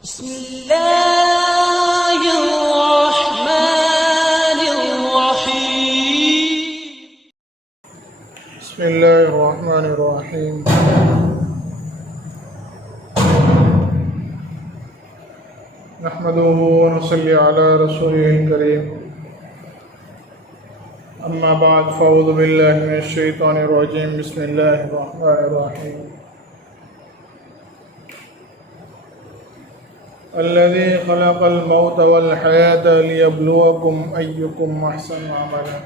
بسم الله الرحمن الرحيم. بسم الله الرحمن الرحيم. نحمده ونصلي على رسوله الكريم. أما بعد فأعوذ بالله من الشيطان الرجيم. بسم الله الرحمن الرحيم. الذي خلق الموت والحياة ليبلوكم أيكم أحسن عملا.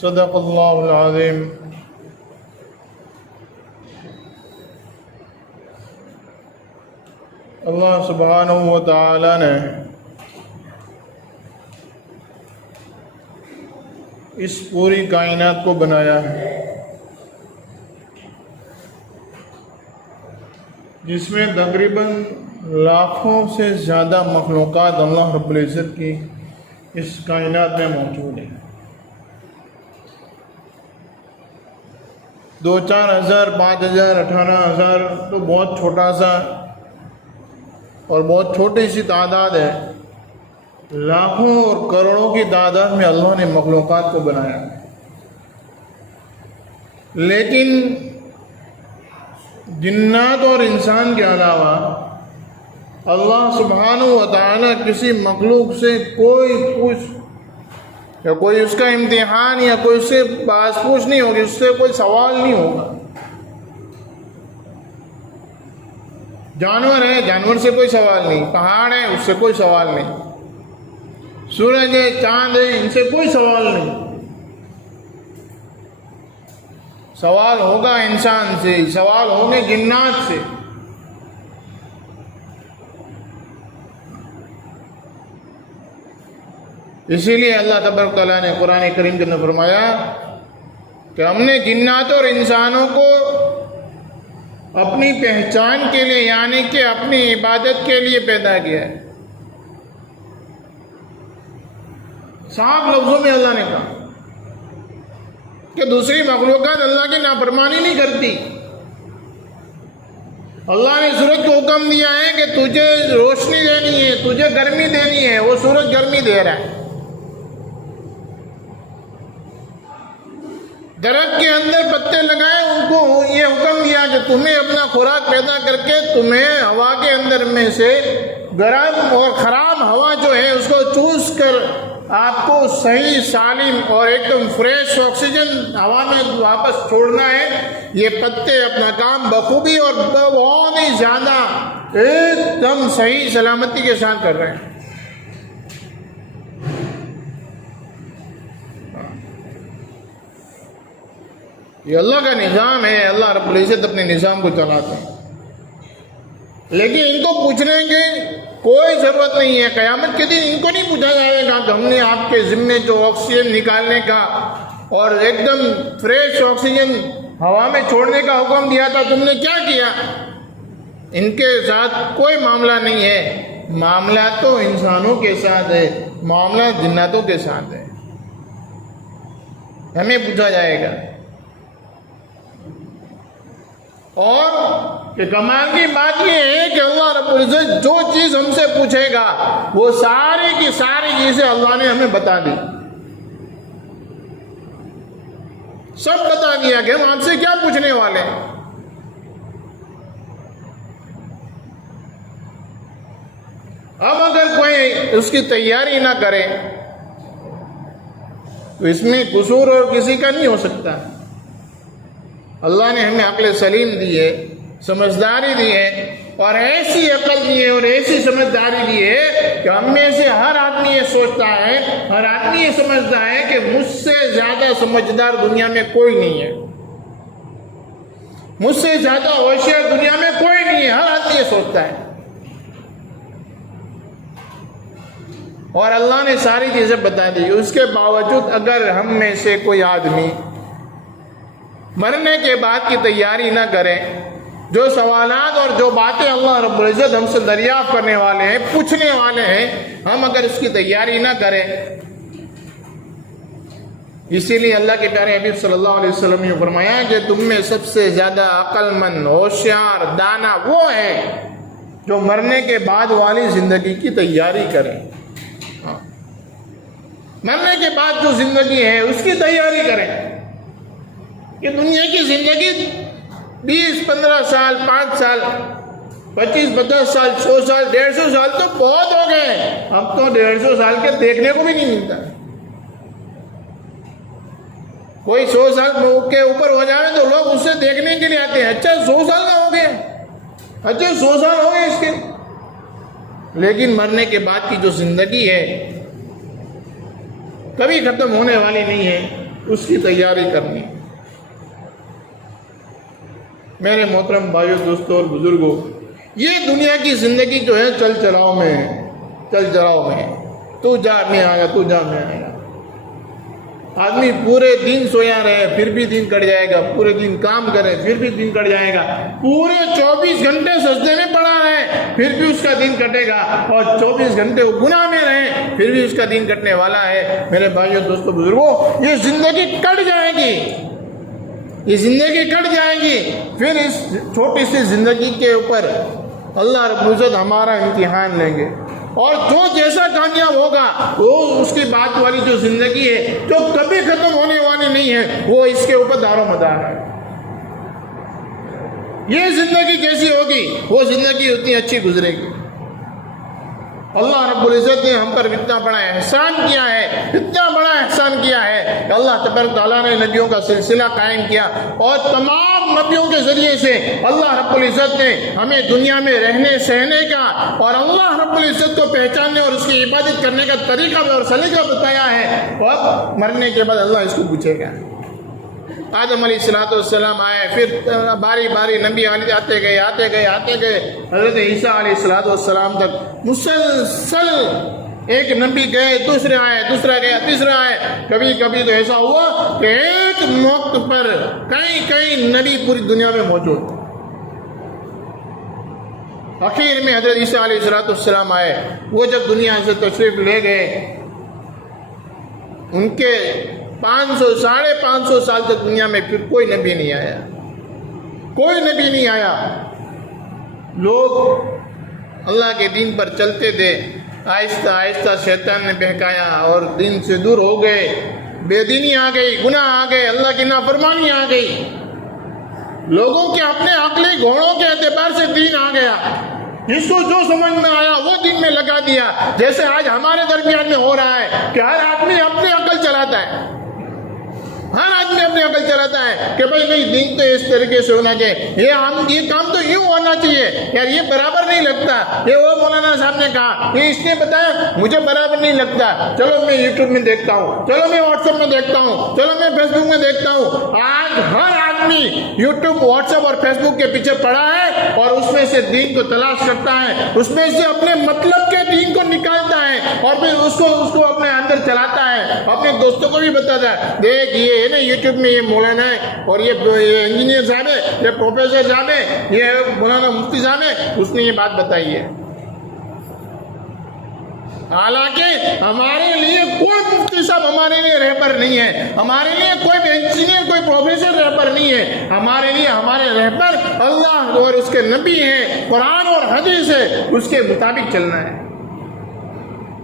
صدق اللہ العظیم. اللہ سبحانہ و تعالی نے اس پوری کائنات کو بنایا ہے، جس میں تقریباً لاکھوں سے زیادہ مخلوقات اللہ رب العزت کی اس کائنات میں موجود ہیں. 2-4 ہزار 5,000 18,000 تو بہت چھوٹا سا اور بہت چھوٹی سی تعداد ہے. لاکھوں اور کروڑوں کی تعداد میں اللہ نے مخلوقات کو بنایا ہے. لیکن جنات اور انسان کے علاوہ اللہ سبحانہ و تعالی کسی مخلوق سے کوئی پوچھ یا کوئی اس کا امتحان یا کوئی اس سے باز پوچھ نہیں ہوگی، اس سے کوئی سوال نہیں ہوگا. جانور ہے، جانور سے کوئی سوال نہیں. پہاڑ ہے، اس سے کوئی سوال نہیں. سورج ہے، چاند ہے، ان سے کوئی سوال نہیں. سوال ہوگا انسان سے، سوال ہوں گے جنات سے. اسی لیے اللہ تبارک تعالیٰ نے قرآن کریم کے اندر فرمایا کہ ہم نے جنات اور انسانوں کو اپنی پہچان کے لیے، یعنی کہ اپنی عبادت کے لیے پیدا کیا ہے. صاف لفظوں میں اللہ نے کہا کہ دوسری مخلوقات اللہ کی نافرمانی نہیں کرتی. اللہ نے سورج کو حکم دیا ہے کہ تجھے روشنی دینی ہے، تجھے گرمی دینی ہے، وہ سورج گرمی دے رہا ہے. درخت کے اندر پتے لگائے، ان کو یہ حکم دیا کہ تمہیں اپنا خوراک پیدا کر کے تمہیں ہوا کے اندر میں سے گرم اور خراب ہوا جو ہے اس کو چوس کر آپ کو صحیح سالم اور ایک دم فریش آکسیجن ہوا میں واپس چھوڑنا ہے. یہ پتے اپنا کام بخوبی اور بہت ہی زیادہ ایک دم صحیح سلامتی کے ساتھ کر رہے ہیں. یہ اللہ کا نظام ہے. اللہ رب العزت اپنے نظام کو چلاتے ہیں. لیکن ان کو پوچھنے کی کوئی ضرورت نہیں ہے. قیامت کے دن ان کو نہیں پوچھا جائے گا کہ ہم نے آپ کے ذمے جو آکسیجن نکالنے کا اور ایک دم فریش آکسیجن ہوا میں چھوڑنے کا حکم دیا تھا، تم نے کیا کیا. ان کے ساتھ کوئی معاملہ نہیں ہے. معاملہ تو انسانوں کے ساتھ ہے، معاملہ جناتوں کے ساتھ ہے. ہمیں پوچھا جائے گا. اور کہ کمال کی بات یہ ہے کہ اللہ رب العزت جو چیز ہم سے پوچھے گا وہ ساری کی ساری چیزیں اللہ نے ہمیں بتا دی. سب بتا دیا کہ ہم آپ سے کیا پوچھنے والے ہیں. اب اگر کوئی اس کی تیاری نہ کرے تو اس میں قصور اور کسی کا نہیں ہو سکتا. اللہ نے ہمیں عقل سلیم دی ہے، سمجھداری دی ہے، اور ایسی عقل دی ہے اور ایسی سمجھداری دی ہے کہ ہم میں سے ہر آدمی یہ سوچتا ہے، ہر آدمی یہ سمجھتا ہے کہ مجھ سے زیادہ سمجھدار دنیا میں کوئی نہیں ہے، مجھ سے زیادہ ہوشیار دنیا میں کوئی نہیں ہے. ہر آدمی یہ سوچتا ہے. اور اللہ نے ساری چیزیں بتا دی. اس کے باوجود اگر ہم میں سے کوئی آدمی مرنے کے بعد کی تیاری نہ کریں، جو سوالات اور جو باتیں اللہ رب العزت ہم سے دریافت کرنے والے ہیں، پوچھنے والے ہیں، ہم اگر اس کی تیاری نہ کریں اسی لیے اللہ کے پیارے حبیب صلی اللہ علیہ وسلم نے فرمایا کہ تم میں سب سے زیادہ عقل مند، ہوشیار، دانا وہ ہے جو مرنے کے بعد والی زندگی کی تیاری کرے۔ مرنے کے بعد جو زندگی ہے اس کی تیاری کریں کہ دنیا کی زندگی 20-15 سال، 5 سال، 25-50 سال، 100 سال، 150 سال تو بہت ہو گئے۔ اب تو 150 سال کے دیکھنے کو بھی نہیں ملتا۔ کوئی 100 سال کے اوپر ہو جائے تو لوگ اسے دیکھنے کے لیے آتے ہیں، اچھا 100 سال کا ہو گیا، اچھا 100 سال ہو گئے اس کے۔ لیکن مرنے کے بعد کی جو زندگی ہے کبھی ختم ہونے والی نہیں ہے، اس کی تیاری کرنی۔ میرے محترم بھائیوں، دوستوں اور بزرگوں، یہ دنیا کی زندگی جو ہے چل چلاؤ میں ہے، چل چلاؤ میں ہے۔ تو جا میں آیا، تو جا میں آیا۔ آدمی پورے دن سویا رہے پھر بھی دن کٹ جائے گا، پورے دن کام کرے پھر بھی دن کٹ جائے گا، پورے 24 گھنٹے سجدے میں پڑا رہے پھر بھی اس کا دن کٹے گا، اور 24 گھنٹے وہ گناہ میں رہے پھر بھی اس کا دن کٹنے والا ہے۔ میرے بھائیوں، دوستوں، بزرگوں، یہ زندگی کٹ جائے گی، یہ زندگی کٹ جائے گی۔ پھر اس چھوٹی سی زندگی کے اوپر اللہ رب العزت ہمارا امتحان لیں گے، اور جو جیسا کامیاب ہوگا وہ اس کی بعد والی جو زندگی ہے جو کبھی ختم ہونے والی نہیں ہے وہ اس کے اوپر دار و مدار ہے۔ یہ زندگی جیسی ہوگی وہ زندگی اتنی اچھی گزرے گی۔ اللہ رب العزت نے ہم پر اتنا بڑا احسان کیا ہے، اتنا بڑا احسان کیا ہے کہ اللہ تبارک تعالیٰ نے نبیوں کا سلسلہ قائم کیا، اور تمام نبیوں کے ذریعے سے اللہ رب العزت نے ہمیں دنیا میں رہنے سہنے کا اور اللہ رب العزت کو پہچاننے اور اس کی عبادت کرنے کا طریقہ اور سلیقہ بتایا ہے۔ اور مرنے کے بعد اللہ اس کو پوچھے گا۔ آدم علیہ السلام آئے، پھر باری باری نبی آتے گئے حضرت عیسیٰ علیہ السلام تک مسلسل ایک نبی گئے، دوسرے آئے، دوسرا گیا، تیسرا آئے۔ کبھی کبھی تو ایسا ہوا کہ ایک وقت پر کئی نبی پوری دنیا میں موجود۔ آخر میں حضرت عیسیٰ علیہ السلام آئے۔ وہ جب دنیا سے تشریف لے گئے، ان کے 500 سال تک دنیا میں پھر کوئی نبی نہیں آیا، کوئی نبی نہیں آیا۔ لوگ اللہ کے دین پر چلتے تھے، آہستہ آہستہ شیطان نے بہکایا اور دین سے دور ہو گئے، بے دینی آ گئی، گناہ آ گئے، اللہ کی نافرمانی آ گئی، لوگوں کے اپنے عقلی گھوڑوں کے اعتبار سے دین آ گیا، جس کو جو سمجھ میں آیا وہ دین میں لگا دیا۔ جیسے آج ہمارے درمیان میں ہو رہا ہے کہ ہر آدمی اپنی عقل چلاتا ہے، ہر آدمی اپنی عقل چلاتا ہے کہ بھائی نہیں، دین تو اس طریقے سے ہونا چاہیے، یہ کام تو یوں ہونا چاہیے، یار یہ برابر نہیں لگتا، یہ وہ مولانا صاحب نے کہا، یہ اس نے بتایا، مجھے برابر نہیں لگتا، چلو میں یوٹیوب میں دیکھتا ہوں، چلو میں واٹس ایپ میں دیکھتا ہوں، چلو میں فیس بک میں دیکھتا ہوں۔ آج ہر آدمی یوٹیوب، واٹس ایپ اور فیس بک کے پیچھے پڑا ہے، اور اس میں سے دین کو تلاش کرتا ہے، اس میں سے اپنے مطلب کے دین کو نکالتا ہے، اور پھر اس کو اپنے اندر چلاتا ہے، اپنے دوستوں کو بھی بتاتا ہے، دیکھ یہ ہے نا یوٹیوب میں یہ مولانا ہے، اور یہ انجینئر صاحب ہے، یہ پروفیسر صاحب ہے، یہ مولانا مفتی صاحب ہے، اس نے یہ بات بتائی ہے۔ حالانکہ ہمارے لیے کوئی مفتی صاحب ہمارے لیے رہبر نہیں ہے، ہمارے لیے کوئی انجینئر، کوئی پروفیسر رہبر نہیں ہے، ہمارے لیے ہمارے رہبر اللہ اور اس کے نبی ہیں، قرآن اور حدیث ہے، اس کے مطابق چلنا ہے۔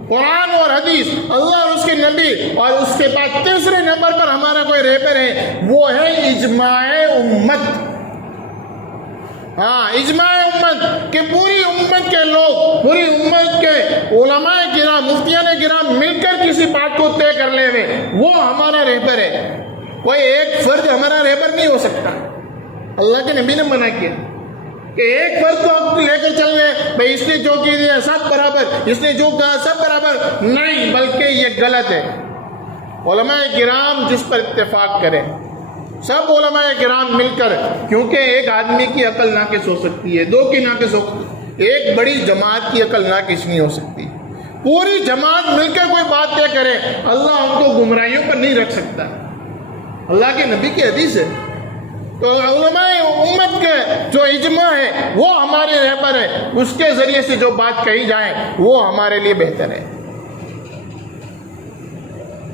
قرآن اور حدیث، اللہ اور اس کے نبی، اور اس کے بعد تیسرے نمبر پر ہمارا کوئی رہبر ہے، وہ ہے اجماع امت۔ ہاں، اجماع امت، کہ پوری امت کے لوگ، پوری امت کے علماء کرام، مفتیان کرام مل کر کسی بات کو طے کر لے ہوئے، وہ ہمارا رہبر ہے۔ کوئی ایک فرد ہمارا رہبر نہیں ہو سکتا۔ اللہ کے نبی نے منع کیا کہ ایک فرد کو لے کر چل گئے، بھائی اس نے جو کی دیا سب برابر، اس نے جو کہا سب برابر، نہیں، بلکہ یہ غلط ہے۔ علماء کرام جس پر اتفاق کریں، سب علماء کرام مل کر، کیونکہ ایک آدمی کی عقل ناقص ہو سکتی ہے، دو کی ناقص ہو سکتی ہے، ایک بڑی جماعت کی عقل ناقص نہیں ہو سکتی۔ پوری جماعت مل کر کوئی بات طے کرے، اللہ ہم کو گمراہیوں پر نہیں رکھ سکتا۔ اللہ کے نبی کی حدیث ہے۔ تو علماء امت کے جو اجماع ہے وہ ہمارے رہبر ہے، اس کے ذریعے سے جو بات کہی جائے وہ ہمارے لیے بہتر ہے۔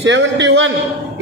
71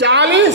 40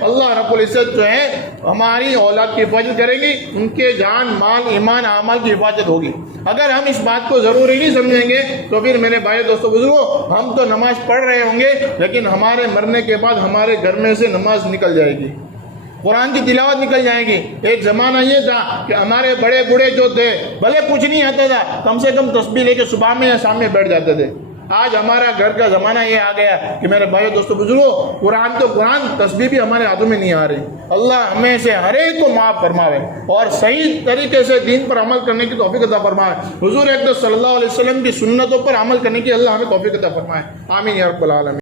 اللہ رب العزت جو ہے ہماری اولاد کی حفاظت کریں گی، ان کے جان مال ایمان اعمال کی حفاظت ہوگی۔ اگر ہم اس بات کو ضروری نہیں سمجھیں گے تو پھر میرے بھائی دوستو بزرگوں، ہم تو نماز پڑھ رہے ہوں گے لیکن ہمارے مرنے کے بعد ہمارے گھر میں سے نماز نکل جائے گی، قرآن کی تلاوت نکل جائے گی۔ ایک زمانہ یہ تھا کہ ہمارے بڑے بوڑھے جو تھے بھلے کچھ نہیں آتا تھا، کم سے کم تسبیح لے کے صبح میں یا شام میں بیٹھ جاتے تھے۔ آج ہمارا گھر کا زمانہ یہ آ گیا کہ میرے بھائیو دوستو بزرگوں، قرآن تو قرآن، تسبیح بھی ہمارے ہاتھوں میں نہیں آ رہی۔ اللہ ہمیں سے ہر ایک کو معاف فرماوے اور صحیح طریقے سے دین پر عمل کرنے کی توفیق عطا فرمائے۔ حضور اقدس صلی اللہ علیہ وسلم کی سنتوں پر عمل کرنے کی اللہ ہمیں توفیق عطا فرمائے، آمین یا رب العالمین۔